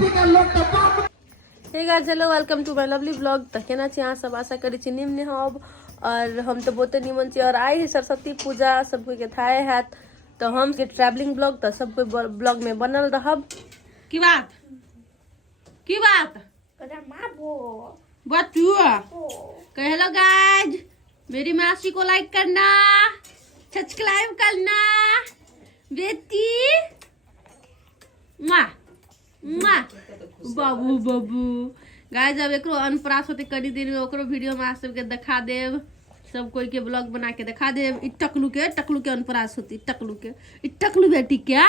Hey guys hello welcome to my lovely blog. त केना छी अहाँ सब, आशा करै छी निम्न हब और हम तो बहुते निमन छी। और आई है सरस्वती पूजा, सब कोई के थाए हैत तो हम के ट्रैवलिंग ब्लॉग त सब कोई ब्लॉग में बनल रहब। की बात बच्चू हेलो गाइस, मेरी मासी को लाइक करना, सब्सक्राइब करना बेटी। बाबू बाबू गाइस, जब एकरो अनपराश होते कनी दिन में ओकरो वीडियो में आप सबके दिखा देव, सब कोई के ब्लॉग बना के दिखा देव। टकलू के अनपराश होती, टकलू बेटी क्या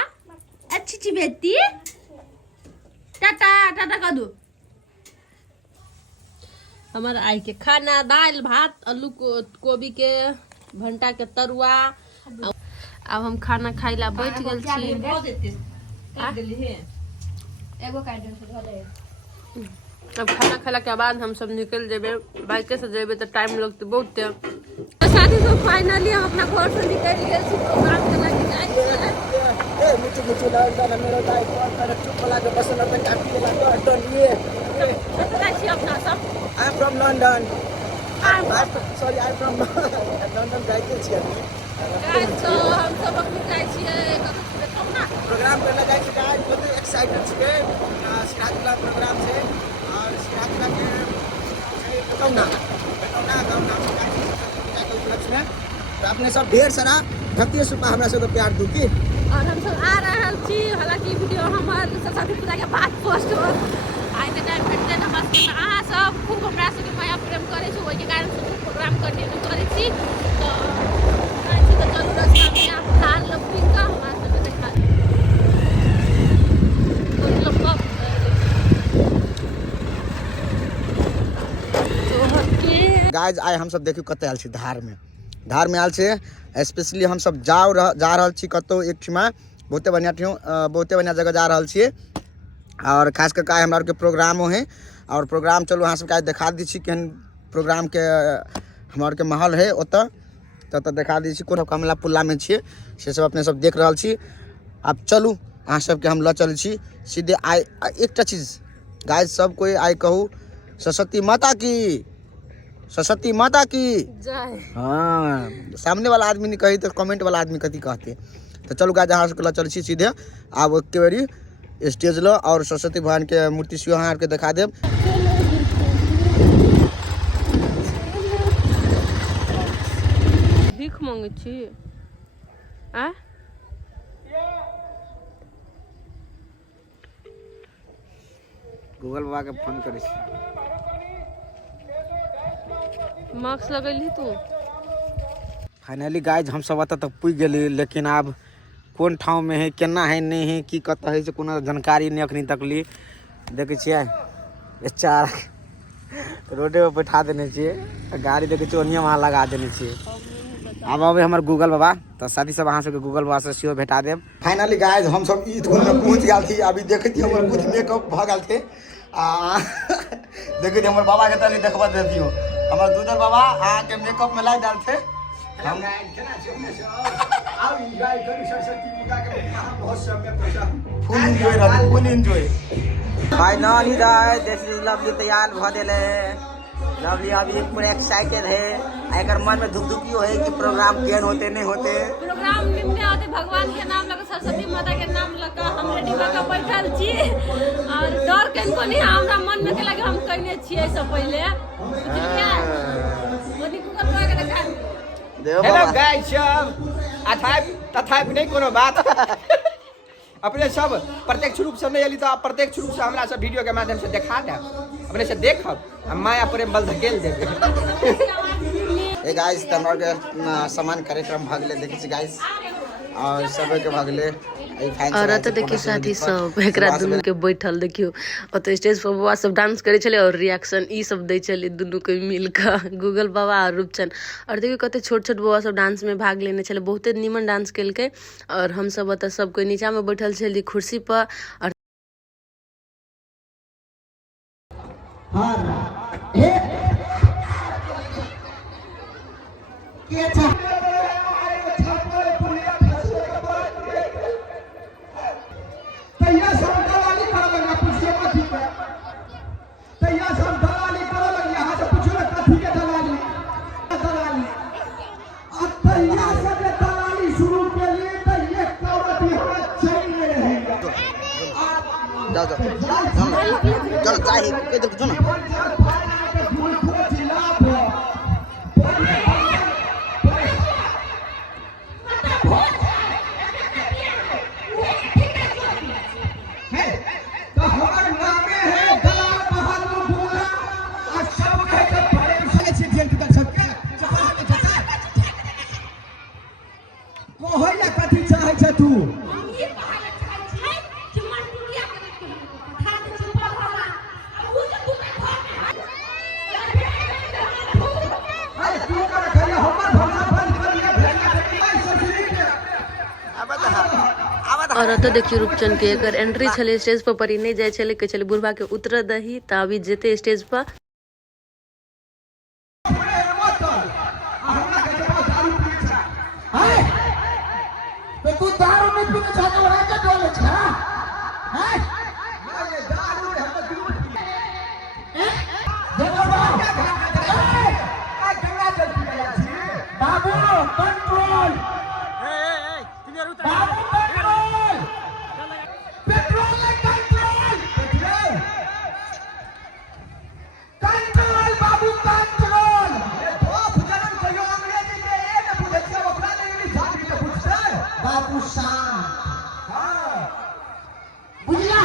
अच्छी बेटी। टाटा टाटा कर दो। हमारा आई के खाना दाल भात आलू कोबी के भंटा के तरुआ। अब हम खाना खाई ला बैठ गल छी। अब खाना खाला के बाद हम सब निकल जेबे, बाइके से जेबे तो टाइम लगते बहुत। तो साथी सब फाइनली हम अपना घर से निकल गए छी प्रोग्राम के लागी जाई छी। ए मिठू लगा मेरा दाई कॉल कर चुप वाला के बस न काटी वाला तो लिए कतरा छी अपना सब। I am from London. I'm from London जाई के छी अभी। तो हम सब अपनी जाई छी प्रोग्राम करना जाए छी। आज बहुत एक्साइटेड छी सिराजुला प्रोग्राम से। और सिराजुला के कौना उपलक्ष्य में तो अपने सब ढेर सारा भक्ति सुपा हमरा से तो प्यार दू की। और हम सब आ रहल छी, हालांकि वीडियो हमर सरस्वती पूजा के बाद पोस्ट हो आइ के टाइम भेटते न। बस अहाँ सब खूब हमरा से माया प्रेम करे छी, ओहि के कारण से प्रोग्राम कंटिन्यू करे छी। तो चलू रास्ता में आप धान लपटी का हमरा से देखा गाइज। आइ हम सब देखियो कते आयल छी धार में आयल छै। स्पेशली हम सब जा रहल छी कतो एक ठिमा बहुते बढ़िया जगह जा रहल छी। और खास करके आइ हमरा के प्रोग्रामो है। और प्रोग्राम चलो अहाँ सबके दिखा दी छी केहन प्रोग्राम के हमार के माहौल है ओतऽ तो दिखा दी छी। कोन कमला पुल्ला में छिए से सब अपने सब देख रहल छी। अब चलू अहाँ सबके हम ल चल छी सीधे। आइ एकटा चीज गाइज, सब कोई आइ कहू सरस्वती माता की जय। हाँ, सामने वाला आदमी नहीं कही तो कमेंट वाला आदमी कथी कहते। तो चलू गाइज अहाँ सबके ल चल छी सीधे। आब एक बारी स्टेज लो और सरस्वती भगवान के मूर्ति से अहाँ के दिखा देब। भीख मांगे छी आ गूगल बाबा के फोन करे छी। मास्क लगैली तू। फाइनली गाइज हम सब अत तक पुग गेली, लेकिन अब कौन ठाव में है केना है नहीं है की कत है से कोनो जानकारी नहीं अखनी तक ली। देखे छिए चार रोडे पे बैठा देने छिए, गाड़ी देखे छिए ओनिया वहाँ लगा देने छिए। अब अबे हमर गूगल बाबा तो साथी सब अहाँ सबके गूगल बाबा से सीओ भेटा देब। फाइनली गाइज हम सब ई स्कूल में पहुंच गेल थी। अभी देखैत हमर बुध मेकअप भ गेल थे आ देखैत हमर बाबा के तनी देखबा देतियो। हमर दूधर बाबा अहाँ के मेकअप में लाग देल थे। हम full enjoy finally guys this is lovely तैयार भ देले। लवली अभी पूरे एक्साइटेड है। एकर मन में धुकधुकी है कि प्रोग्राम केन होते नहीं होते। प्रोग्राम निम्न होते भगवान के नाम लगा, सरस्वती माता के नाम लगा हम रेडी होकर बैठल छी। और डर के को नहीं हमरा मन में के लगे हम कइने छियै सब पहले। ओनी गूगल पर के देखा हेलो गाइस, तथापि नहीं कोनो बात। अपने सब प्रत्यक्ष रूप से नहीं अली तो आप प्रत्यक्ष रूप से हमरा सब वीडियो के माध्यम से दिखा दे, अपने से देखब माया प्रेम बल धकेल देबे। ए गाइस तमर के समान कार्यक्रम भाग ले देखि छी गाइस और सब के भाग ले। और तो देखिए साथी सब एकरा दुनू के बैठल देखियो ओत स्टेज पर बाबा सब डांस करे छले और रिएक्शन ई सब दे छले दुनू के मिल के गूगल बाबा और रूपचंद। और देखियो कते छोट छोट बाबा सब डांस में भाग लेने छले, बहुते निमन डांस केलके। और हम सब ओत सब कोई नीचा में बैठल छली कुर्सी पर। और जाओ जाओ चाहे इधर जो ना और तो देखिए रूपचंद के अगर एंट्री छले स्टेज पर परी नहीं जाए छले के चले बुढ़वा के उतर दही त अभी जेते स्टेज पर तू दारू में पीने जाने वाला क्या डोले छा हैं बाबू कंट्रोल बाबू कंट्रोल पेट्रोल कंट्रोल कंट्रोल बाबू कंट्रोल बाबू शान बुझला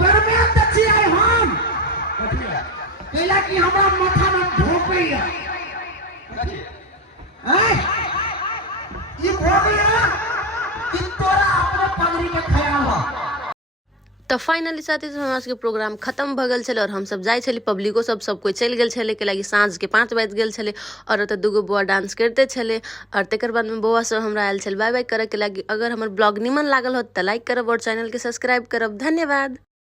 दरमियान दक्षी आए हम कैला कि हमरा माथा में ढोपई है ये भोगिया कि तोरा अपने पगड़ी के ख्याल हो तो फाइनली साथी सब हमरा सबके प्रोग्राम खत्म भ गेल छले और हम सब जाय छली पब्लिको सब कोई चल गेल छले के लागी साँझ के 5 बज गेल छले और तो दुगो बुआ डांस करते छले और तेकर बाद में बुआ सब हमरा आयल छल बाय बाय करे के लागी। अगर हमर ब्लॉग निमन लागल हो त लाइक करब और चैनल के सब्सक्राइब करब। धन्यवाद।